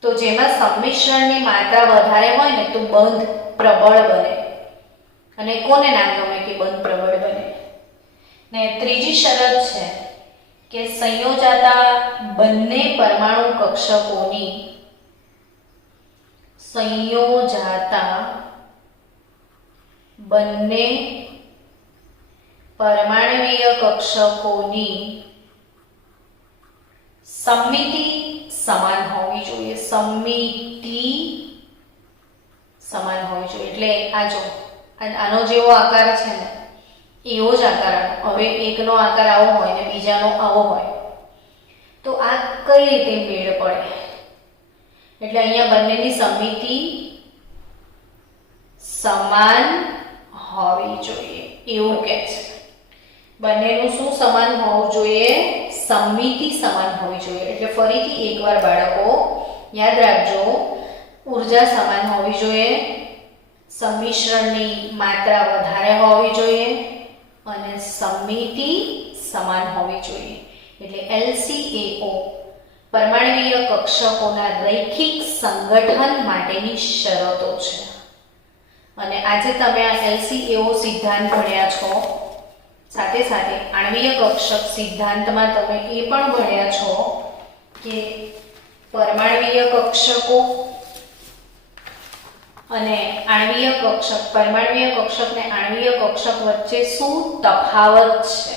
તો જેમાં સંમિશ્રણની માત્રા વધારે હોય ને તો બંધ પ્રબળ બને. અને કોને ના ગમે કે બંધ પ્રબળ બને? ને ત્રીજી શરત છે કે સંયોજાતા બંને પરમાણુ કક્ષકોની પરમાણ્વીય કક્ષકોની સમમિતિ સમાન હોવી જોઈએ. સમમિતિ સમાન હોવી જોઈએ. એટલે આ જો આનો જેવો આકાર છે ને એવો જ આકાર. હવે એકનો આકાર આવો હોય ને બીજાનો આવો હોય તો આ કઈ રીતે મેળ પડે? એટલે અહીંયા બંનેની સમમિતિ સમાન હોવી જોઈએ એવું કહે છે. બંનેનું શું સમાન હોવું જોઈએ? સમમિતિ સમાન હોવી જોઈએ. એટલે ફરીથી એકવાર બાળકો યાદ રાખજો, ઉર્જા સમાન હોવી જોઈએ, સંમિશ્રણની માત્રા વધારે હોવી જોઈએ અને સમમિતિ સમાન હોવી જોઈએ. એટલે LCAO પરમાણ્વીય કક્ષકોના રૈખિક સંગઠન માટેની શરતો છે. અને આજે તમે આ LCAO સિદ્ધાંત ભણ્યા છો, સાથે સાથે આણ્વીય કક્ષક સિદ્ધાંતમાં તમે એ પણ ભણ્યા છો કે પરમાણ્વીય કક્ષકો અને આણ્વીય કક્ષક, પરમાણ્વીય કક્ષક ને આણ્વીય કક્ષક વચ્ચે શું તફાવત છે,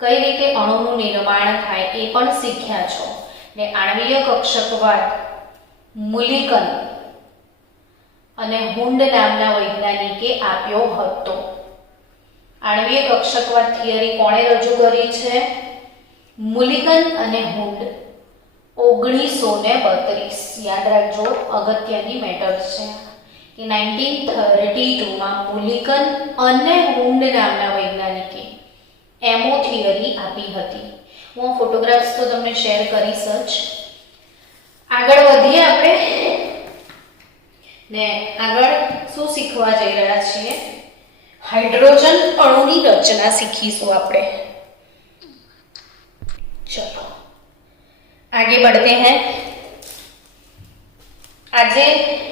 કઈ રીતે અણુનું નિર્માણ થાય એ પણ શીખ્યા છો. ને આણ્વીય કક્ષકવાદ મુલિકન અને હુન્ડ નામના વૈજ્ઞાનિકે આપ્યો હતો. આણ્વીય કક્ષકવાદ થિયરી કોણે રજૂ કરી છે? મુલિકન અને હુન્ડ. 1932. યાદ રાખજો, અગત્યની મેટર છે કે 1932 માં મુલિકન અને હુન્ડ નામના વૈજ્ઞાનિકે એમઓ થિયરી આપી હતી. હું ફોટોગ્રાફ્સ તો તમને શેર કરીશ જ. આગળ વધીએ આપણે ને આગળ શું શીખવા જઈ રહ્યા છીએ? હાઇડ્રોજન અણુની રચના શીખીશું આપણે. ચલો आगे बढ़ते हैं. આજે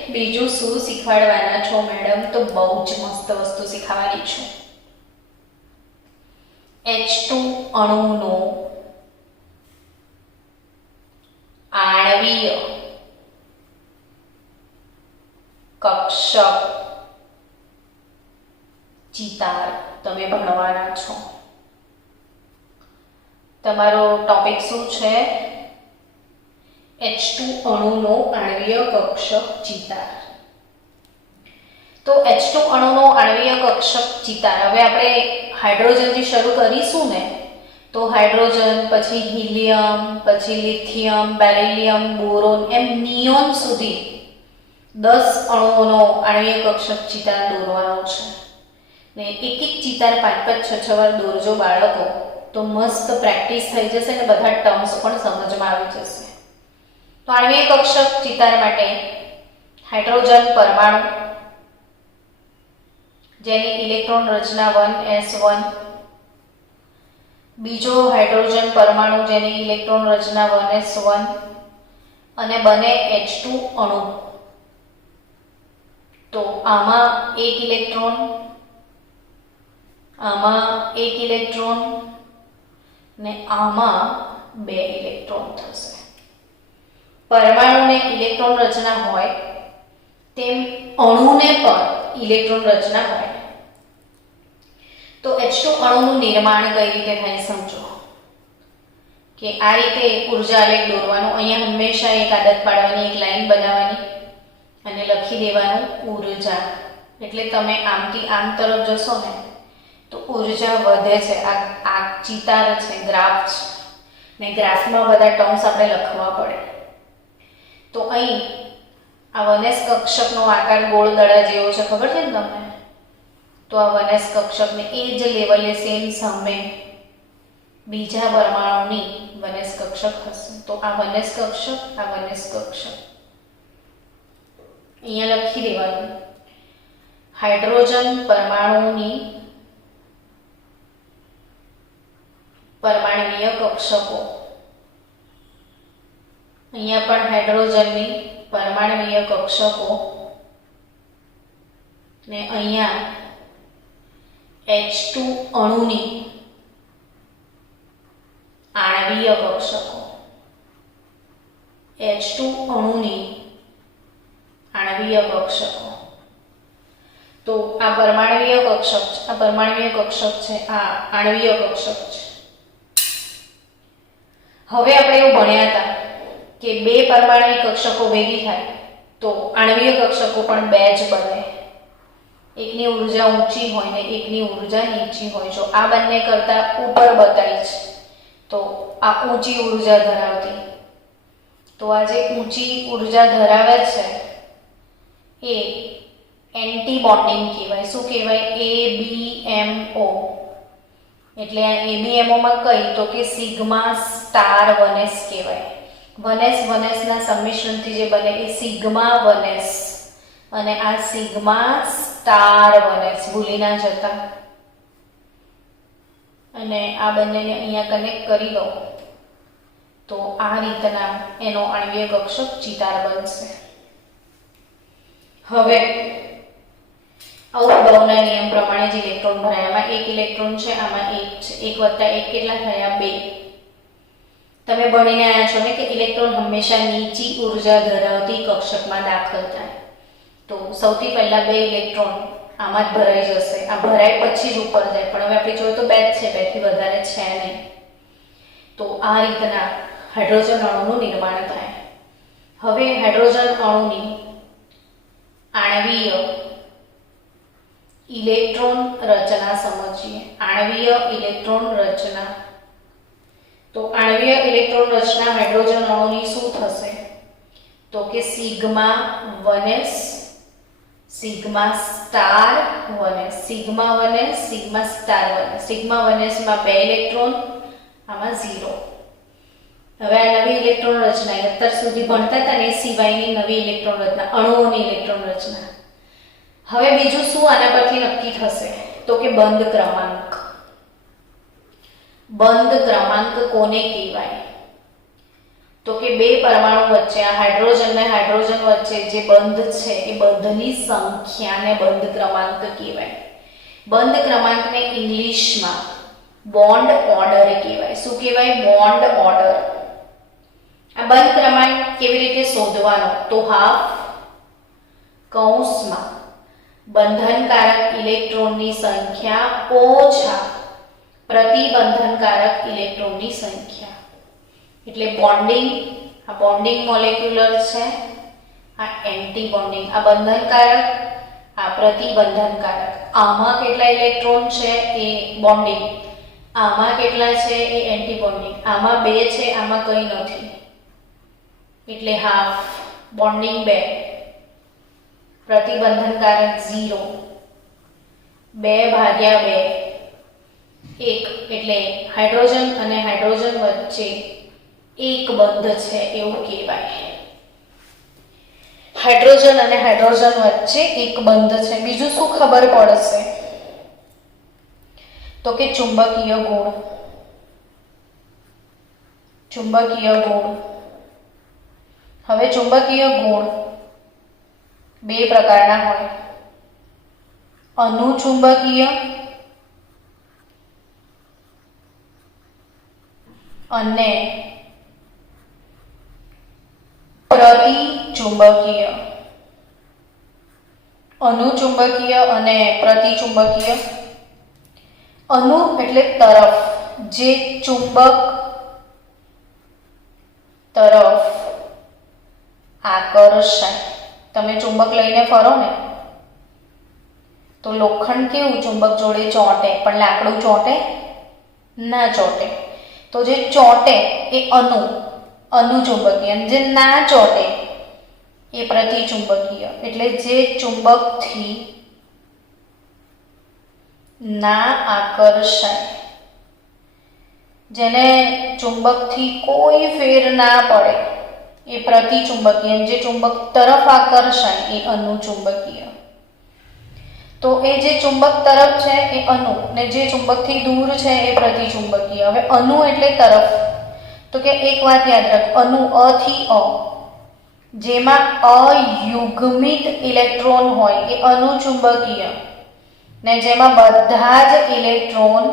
બીજું શું શીખવાડવાના છો મેડમ? તો બહુ જ મસ્ત વસ્તુ શીખવાની છું. H2 અણુનો આણ્વીય કક્ષક ચિતાર તમે ભણવાના છો. તમારો ટોપિક શું છે? H2 અણુનો આણ્વીય કક્ષક ચિતાર. તો H2 અણુનો આણ્વીય કક્ષક ચિતાર, હવે આપણે હાઇડ્રોજનથી શરૂ કરીશું ને, તો હાઇડ્રોજન, પછી હિલિયમ, પછી લિથિયમ, બેરિલિયમ, બોરોન, એમ નિયોન સુધી 10 અણુઓનો આણ્વીય કક્ષક ચિતાર દોરવાનો છે ને એક ચિતાર 5-5 6 વાર દોરજો બાળકો, તો મસ્ત પ્રેક્ટિસ થઈ જશે ને બધા ટર્મ્સ પણ સમજમાં આવી જશે. તો આણ્વીય કક્ષક ચિતાર માટે હાઇડ્રોજન પરમાણુ જેની ઇલેક્ટ્રોન રચના 1s1, બીજો હાઇડ્રોજન પરમાણુ જેની ઇલેક્ટ્રોન રચના 1s1 અને બને H2 અણુ. તો આમાં એક ઇલેક્ટ્રોન, આમાં એક ઇલેક્ટ્રોન ને આમાં 2 ઇલેક્ટ્રોન થશે. પરમાણુને ઇલેક્ટ્રોન રચના હોય તેમ અણુને પણ ઇલેક્ટ્રોન રચના હોય. તો H2 અણુનું નિર્માણ કઈ રીતે થાય સમજો કે આ રીતે ઉર્જા આલેખ દોરવાનું. અહીંયા હંમેશા એક આદત પાડવાની, એક લાઈન બનાવવાની અને લખી દેવાનું ઉર્જા. એટલે તમે આમથી આમ તરફ જશો ને તો ઉર્જા વધે છે. આ ચિતાર છે, ગ્રાફ છે ને ગ્રાફમાં બધા ટર્મ્સ આપણે લખવા પડે. તો અહીં આ 1s કક્ષકનો આકાર ગોળ દડા જેવો છે, ખબર છે ને તમને? તો આ 1s કક્ષકને એ જ લેવલે સેમ સામે બીજા પરમાણુની 1s કક્ષક હશે. તો આ 1s કક્ષક, આ 1s કક્ષક અહીંયા લખી દેવાનું. હાઇડ્રોજન પરમાણુની પરમાણ્વીય કક્ષકો, અહીંયા પણ હાઇડ્રોજનની પરમાણ્વીય કક્ષકો ને અહીંયા H2 અણુની આણ્વીય કક્ષકો, H2 અણુની આણ્વીય કક્ષકો. તો આ પરમાણ્વીય કક્ષક છે, આ પરમાણ્વીય કક્ષક છે, આ આણ્વીય કક્ષક છે. હવે આપણે એવું ભણ્યા હતા કે બે પરમાણ્વીય કક્ષકો ભેગી થાય તો આણ્વીય કક્ષકો પણ 2 જ બને. એકની ઉર્જા ઊંચી હોય ને એકની ઉર્જા નીચી હોય. જો આ બંને કરતા ઉપર બતાવી છે તો આ ઊંચી ઉર્જા ધરાવતી, તો આ જે ઊંચી ઉર્જા ધરાવે છે એ એન્ટી બોન્ડિંગ કહેવાય. શું કહેવાય? ABMO. એટલે આ ABMO માં કઈ તો કે સિગ્મા સ્ટાર 1s કહેવાય. 1s ના સંમિશ્રણથી જે બને એ સિગ્મા 1s અને આ સિગ્મા સ્ટાર 1s, ભૂલી ના જતા. અને આ બંનેને અહીંયા કનેક્ટ કરી દો તો આ રીતના એનો આણ્વીય કક્ષક ચિતાર બનશે. હવે અવરોધના નિયમ પ્રમાણે જે ઇલેક્ટ્રોન ભરાય, આમાં 1 ઇલેક્ટ્રોન છે, આમાં 1 છે. 1 + 1 કેટલા થયા? 2. તમે ભણીને આવ્યા છો ને કે ઇલેક્ટ્રોન હંમેશા નીચી ઉર્જા ધરાવતી કક્ષકમાં દાખલ થાય. તો સૌથી પહેલા 2 ઇલેક્ટ્રોન આમાં જ ભરાઈ જશે. આ ભરાય પછી જ ઉપર જાય. પણ હવે આપણે જોઈએ તો 2 જ છે, 2 થી વધારે છે નહીં. તો આ રીતના હાઇડ્રોજન અણુનું નિર્માણ થાય. હવે હાઇડ્રોજન અણુની આણ્વીય ઇલેક્ટ્રોન રચના સમજીએ. આણ્વીય ઇલેક્ટ્રોન રચના. તો આણ્વીય ઇલેક્ટ્રોન રચના હાઇડ્રોજન અણુની શું થશે? તો કે sigma 1s, sigma star 1s, sigma 1s, sigma star 1s. Sigma 1s માં 2 ઇલેક્ટ્રોન, આમાં 0. હવે આ નવી ઇલેક્ટ્રોન રચના અત્યાર સુધી ભણતા હતા ને એ સિવાયની નવી ઇલેક્ટ્રોન રચના, અણુઓની ઇલેક્ટ્રોન રચના. હવે બીજું શું આના પરથી નક્કી થશે? તો કે બંધ ક્રમાંક. બંધ ક્રમાંક કોને કહેવાય? તો કે 2 પરમાણુ વચ્ચે, આ હાઇડ્રોજન અને હાઇડ્રોજન વચ્ચે જે બંધ છે એ બંધની સંખ્યાને બંધ ક્રમાંક કહેવાય. બંધ ક્રમાંકને ઇંગ્લિશમાં બોન્ડ ઓર્ડર કહેવાય. શું કહેવાય? Bond order. આ બંધ ક્રમાંક કેવી રીતે શોધવાનો? તો હાફ કૌંસમાં બંધનકારક ઇલેક્ટ્રોનની સંખ્યા ઓછા પ્રતિબંધનકારક ઇલેક્ટ્રોનની સંખ્યા. એટલે બોન્ડિંગ, આ બોન્ડિંગ મોલેક્યુલર છે, આ એન્ટી બોન્ડિંગ. આ બંધનકારક, આ પ્રતિબંધનકારક. આમાં કેટલા ઇલેક્ટ્રોન છે એ બોન્ડિંગ, આમાં કેટલા છે એ એન્ટી બોન્ડિંગ. આમાં 2 છે, આમાં કંઈ નથી એટલે હાફ. બોન્ડિંગ 2. પ્રતિબંધનકારક 0, 2/2, 1 એટલે હાઇડ્રોજન અને હાઇડ્રોજન વચ્ચે એક બંધ છે એવું કહેવાય. હાઇડ્રોજન અને હાઇડ્રોજન વચ્ચે એક બંધ છે. બીજું શું ખબર પડશે તો કે ચુંબકીય ગુણ. ચુંબકીય ગુણ. હવે ચુંબકીય ગુણ બે પ્રકારના હોય, અનુચુંબકીય અને પ્રતિચુંબકીય. અનુચુંબકીય અને પ્રતિચુંબકીય. અનુ એટલે તરફ, જે ચુંબક તરફ આકર્ષાય. તમે ચુંબક લઈને ફરો ને તો લોખંડ કેવું ચુંબક જોડે ચોંટે, પણ લાકડું ચોંટે ના ચોંટે. તો જે ચોંટે એ અનુચુંબકીય, જે ના ચોંટે એ પ્રતિચુંબકીય. એટલે જે ચુંબકથી ના આકર્ષાય, જેને ચુંબકથી કોઈ ફેર ના પડે એ પ્રતિચુંબકીય. જે ચુંબક તરફ આકર્ષાય એ અનુચુંબકીય. તો એ જે ચુંબક તરફ છે એ અનુ ને જે ચુંબકથી દૂર છે એ પ્રતિચુંબકીય. હવે અનુ એટલે તરફ, તો કે એક વાત યાદ રાખ, અનુ અ થી અ, જેમાં અયુગ્મિત ઇલેક્ટ્રોન હોય એ અનુચુંબકીય, ને જેમાં બધા જ ઇલેક્ટ્રોન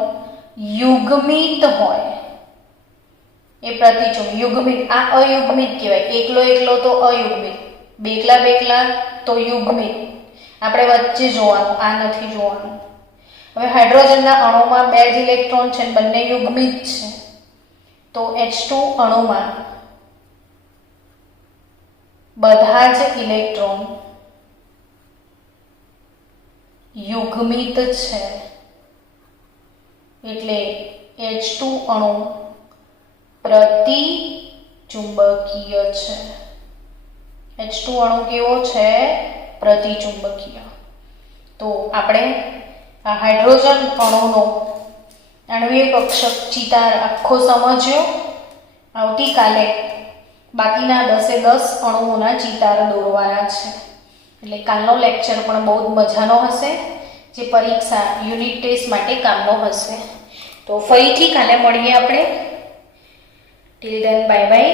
યુગ્મિત હોય એ પ્રતિચુંબકીય. યુગ્મિત, આ અયુગ્મિત કહેવાય. એકલો એકલો તો અયુગ્મિત, બેકલા બેકલા તો યુગ્મિત. આપણે વચ્ચે જોવાનું, આ નથી જોવાનું. હવે હાઇડ્રોજનના અણુમાં 2 જ ઇલેક્ટ્રોન છે, બંને યુગ્મિત છે. તો H2 અણુમાં બધા જ ઇલેક્ટ્રોન યુગ્મિત છે, એટલે H2 અણુ પ્રતિચુંબકીય છે. H2 અણુ કેવો છે? પ્રતિચુંબકીય. તો આપણે આ હાઇડ્રોજન અણુનો આણ્વિક કક્ષક ચિતાર આખો સમજ્યો. આવતીકાલે બાકીના 10 અણુઓના ચિતાર દોરવાના છે. એટલે કાલનો લેક્ચર પણ બહુ જ મજાનો હશે, જે પરીક્ષા યુનિટ ટેસ્ટ માટે કામનો હશે. તો ફરીથી કાલે મળીએ આપણે. Till then bye bye.